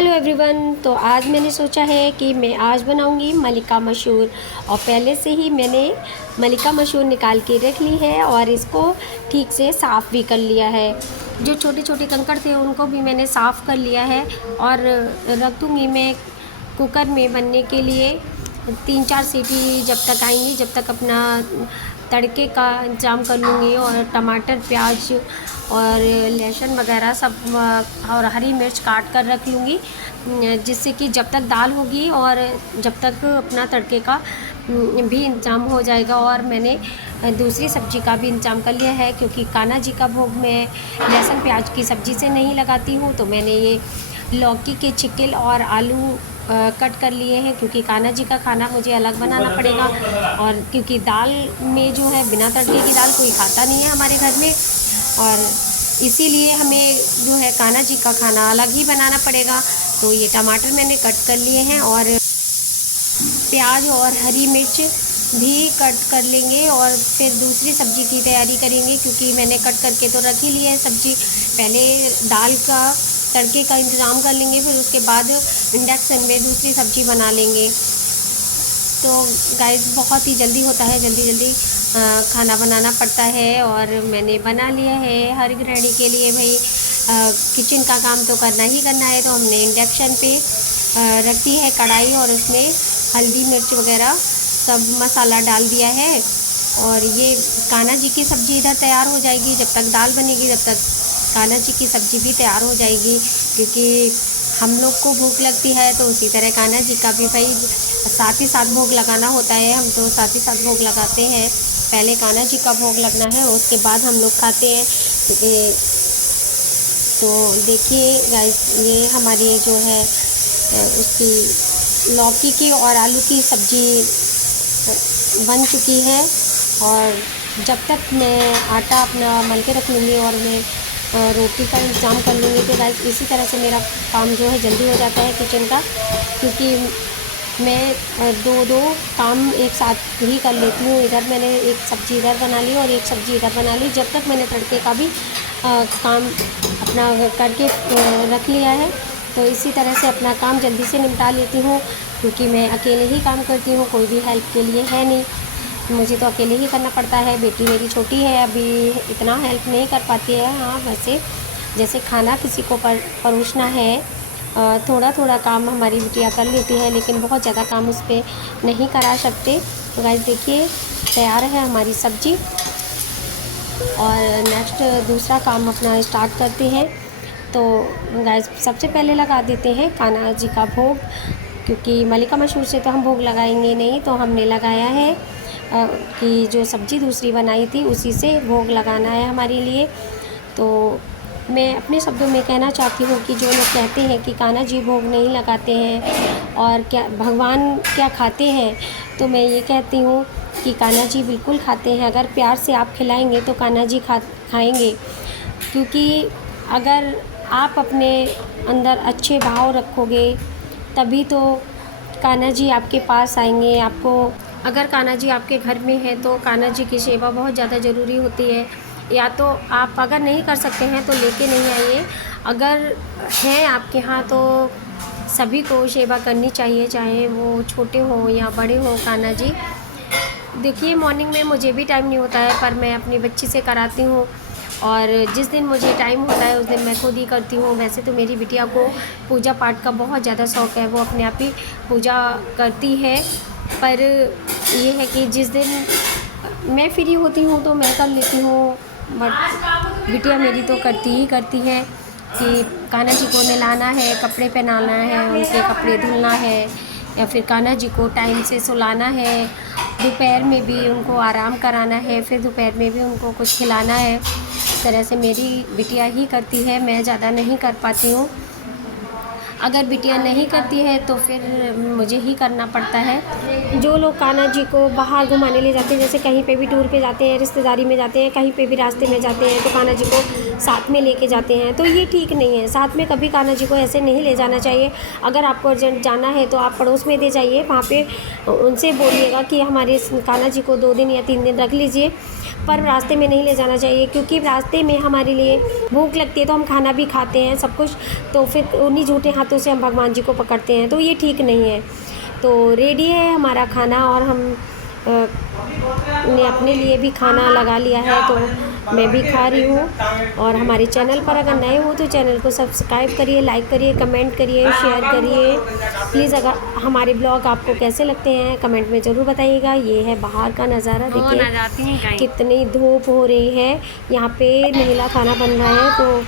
Hello everyone. तो आज मैंने सोचा है कि मैं आज बनाऊंगी मलिका मशहूर। और पहले से ही मैंने मलिका मशहूर निकाल के रख ली है और इसको ठीक से साफ़ भी कर लिया है। जो छोटे छोटे कंकड़ थे उनको भी मैंने साफ़ कर लिया है और रख दूँगी मैं कुकर में बनने के लिए। 3-4 सीटी जब तक आएंगी, जब तक अपना तड़के का इंतज़ाम कर लूँगी और टमाटर, प्याज और लहसुन वगैरह सब और हरी मिर्च काट कर रख लूँगी, जिससे कि जब तक दाल होगी और जब तक अपना तड़के का भी इंतज़ाम हो जाएगा। और मैंने दूसरी सब्ज़ी का भी इंतज़ाम कर लिया है, क्योंकि कान्हा जी का भोग मैं लहसुन प्याज की सब्ज़ी से नहीं लगाती हूँ। तो मैंने ये लौकी के छिकल और आलू कट कर लिए हैं, क्योंकि कान्हा जी का खाना मुझे अलग बनाना पड़ेगा। और क्योंकि दाल में जो है बिना तड़के की दाल कोई खाता नहीं है हमारे घर में, और इसीलिए हमें जो है कान्हा जी का खाना अलग ही बनाना पड़ेगा। तो ये टमाटर मैंने कट कर लिए हैं और प्याज और हरी मिर्च भी कट कर लेंगे और फिर दूसरी सब्ज़ी की तैयारी करेंगे, क्योंकि मैंने कट करके तो रख ही लिया है सब्ज़ी। पहले दाल का तड़के का इंतज़ाम कर लेंगे, फिर उसके बाद इंडक्शन में दूसरी सब्ज़ी बना लेंगे। तो गाइस बहुत ही जल्दी होता है, जल्दी जल्दी खाना बनाना पड़ता है। और मैंने बना लिया है हर गृहिणी के लिए भाई किचन का काम तो करना ही करना है। तो हमने इंडक्शन पे रख दी है कढ़ाई और उसमें हल्दी मिर्च वगैरह सब मसाला डाल दिया है। और ये कान्हा जी की सब्ज़ी इधर तैयार हो जाएगी, जब तक दाल बनेगी तब तक कान्हा जी की सब्ज़ी भी तैयार हो जाएगी। क्योंकि हम लोग को भूख लगती है तो उसी तरह कान्हा जी का भी भाई साथ ही साथ भोग लगाना होता है। हम तो साथ ही साथ भोग लगाते हैं, पहले कान्हा जी का भोग लगना है उसके बाद हम लोग खाते हैं। तो देखिए गाइस, ये हमारी जो है उसकी लौकी की और आलू की सब्ज़ी बन चुकी है। और जब तक मैं आटा अपना मल के रख लूँगी और मैं रोटी का इंतज़ाम कर लूँगी, तो गाइस इसी तरह से मेरा काम जो है जल्दी हो जाता है किचन का। क्योंकि मैं दो काम एक साथ ही कर लेती हूँ। इधर मैंने एक सब्ज़ी इधर बना ली और एक सब्ज़ी इधर बना ली, जब तक मैंने तड़के का भी काम अपना करके रख लिया है। तो इसी तरह से अपना काम जल्दी से निपटा लेती हूँ, क्योंकि मैं अकेले ही काम करती हूँ, कोई भी हेल्प के लिए है नहीं। मुझे तो अकेले ही करना पड़ता है। बेटी मेरी छोटी है, अभी इतना हेल्प नहीं कर पाती है। हाँ, वैसे जैसे खाना किसी को परोसना है, थोड़ा थोड़ा काम हमारी बिटिया कर लेती है, लेकिन बहुत ज़्यादा काम उस पर नहीं करा सकते। तो गाइस देखिए, तैयार है हमारी सब्ज़ी। और नेक्स्ट दूसरा काम अपना स्टार्ट करते हैं। तो गाइस सबसे पहले लगा देते हैं कान्हा जी का भोग, क्योंकि मलिका मशहूर से तो हम भोग लगाएंगे नहीं। तो हमने लगाया है कि जो सब्ज़ी दूसरी बनाई थी उसी से भोग लगाना है हमारे लिए। तो मैं अपने शब्दों में कहना चाहती हूँ कि जो लोग कहते हैं कि कान्हा जी भोग नहीं लगाते हैं और क्या भगवान क्या खाते हैं, तो मैं ये कहती हूँ कि कान्हा जी बिल्कुल खाते हैं। अगर प्यार से आप खिलाएंगे तो कान्हा जी खाएंगे। क्योंकि अगर आप अपने अंदर अच्छे भाव रखोगे तभी तो कान्हा जी आपके पास आएंगे। आपको अगर कान्हा जी आपके घर में है तो कान्हा जी की सेवा बहुत ज़्यादा ज़रूरी होती है। या तो आप अगर नहीं कर सकते हैं तो लेके नहीं आइए, अगर हैं आपके यहाँ तो सभी को सेवा करनी चाहिए, चाहे वो छोटे हों या बड़े हों। कान्हा जी देखिए, मॉर्निंग में मुझे भी टाइम नहीं होता है, पर मैं अपनी बच्ची से कराती हूँ। और जिस दिन मुझे टाइम होता है उस दिन मैं खुद ही करती हूँ। वैसे तो मेरी बिटिया को पूजा पाठ का बहुत ज़्यादा शौक़ है, वो अपने आप ही पूजा करती है। पर ये है कि जिस दिन मैं फ्री होती हूँ तो मैं कर लेती हूँ, बट बिटिया मेरी तो करती ही करती है कि कान्हा जी को नहलाना है, कपड़े पहनाना है, उनके कपड़े धुलना है, या फिर कान्हा जी को टाइम से सुलाना है, दोपहर में भी उनको आराम कराना है, फिर दोपहर में भी उनको कुछ खिलाना है। इस तरह से मेरी बिटिया ही करती है, मैं ज़्यादा नहीं कर पाती हूँ। अगर बिटिया नहीं करती है तो फिर मुझे ही करना पड़ता है। जो लोग कान्हा जी को बाहर घुमाने ले जाते हैं, जैसे कहीं पे भी टूर पे जाते हैं, रिश्तेदारी में जाते हैं, कहीं पे भी रास्ते में जाते हैं, तो कान्हा जी को साथ में लेके जाते हैं, तो ये ठीक नहीं है। साथ में कभी कान्हा जी को ऐसे नहीं ले जाना चाहिए। अगर आपको अर्जेंट जाना है तो आप पड़ोस में दे जाइए, वहाँ पे उनसे बोलिएगा कि हमारे कान्हा जी को 2 दिन या 3 दिन रख लीजिए। पर रास्ते में नहीं ले जाना चाहिए, क्योंकि रास्ते में हमारे लिए भूख लगती है तो हम खाना भी खाते हैं सब कुछ, तो फिर उन्हीं झूठे हाथों से हम भगवान जी को पकड़ते हैं, तो ये ठीक नहीं है। तो रेडी है हमारा खाना और हम ने अपने लिए भी खाना लगा लिया है, तो मैं भी खा रही हूँ। और हमारे चैनल पर अगर नए हो तो चैनल को सब्सक्राइब करिए, लाइक करिए, कमेंट करिए, शेयर करिए प्लीज़। अगर हमारे ब्लॉग आपको कैसे लगते हैं कमेंट में ज़रूर बताइएगा। ये है बाहर का नज़ारा, देखिए कितनी धूप हो रही है। यहाँ पे महिला खाना बन रहा है, तो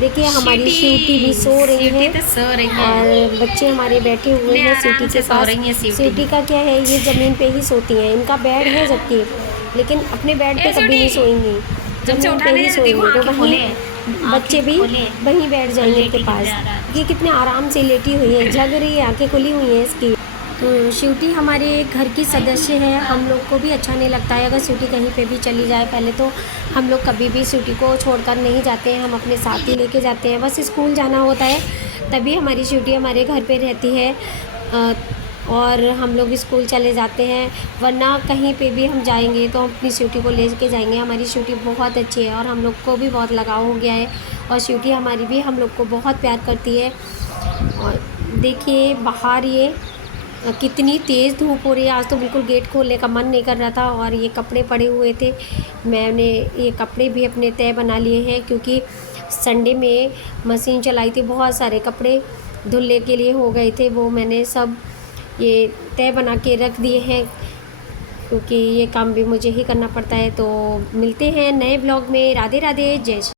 देखिए हमारी स्वीटी भी सो रही है और बच्चे हमारे बैठे हुए हैं स्वीटी के पास। स्वीटी का क्या है, ये ज़मीन पे ही सोती हैं, इनका बेड है जबकि, लेकिन अपने बेड पे कभी नहीं सोएंगी, ज़मीन पे ही सोएंगी। तो वहीं बच्चे भी वहीं बैठ जाएंगे इनके पास। ये कितने आराम से लेटी हुई है, जग रही है, आंखें खुली हुई हैं इसकी। तो स्वीटी हमारे घर की सदस्य है, हम लोग को भी अच्छा नहीं लगता है अगर स्वीटी कहीं पे भी चली जाए। पहले तो हम लोग कभी भी स्वीटी को छोड़कर नहीं जाते हैं, हम अपने साथ ही लेके जाते हैं। बस स्कूल जाना होता है तभी हमारी स्वीटी हमारे घर पे रहती है और हम लोग स्कूल चले जाते हैं, वरना कहीं पे भी हम जाएंगे तो हम अपनी स्वीटी को ले के जाएंगे। हमारी स्वीटी बहुत अच्छी है और हम लोग को भी बहुत लगाव हो गया है, और स्वीटी हमारी भी हम लोग को बहुत प्यार करती है। और देखिए बाहर ये कितनी तेज़ धूप हो रही है। आज तो बिल्कुल गेट खोलने का मन नहीं कर रहा था, और ये कपड़े पड़े हुए थे, मैंने ये कपड़े भी अपने तय बना लिए हैं, क्योंकि संडे में मशीन चलाई थी, बहुत सारे कपड़े धुलने के लिए हो गए थे, वो मैंने सब ये तय बना के रख दिए हैं, क्योंकि ये काम भी मुझे ही करना पड़ता है। तो मिलते हैं नए ब्लॉग में। राधे राधे, जय श्री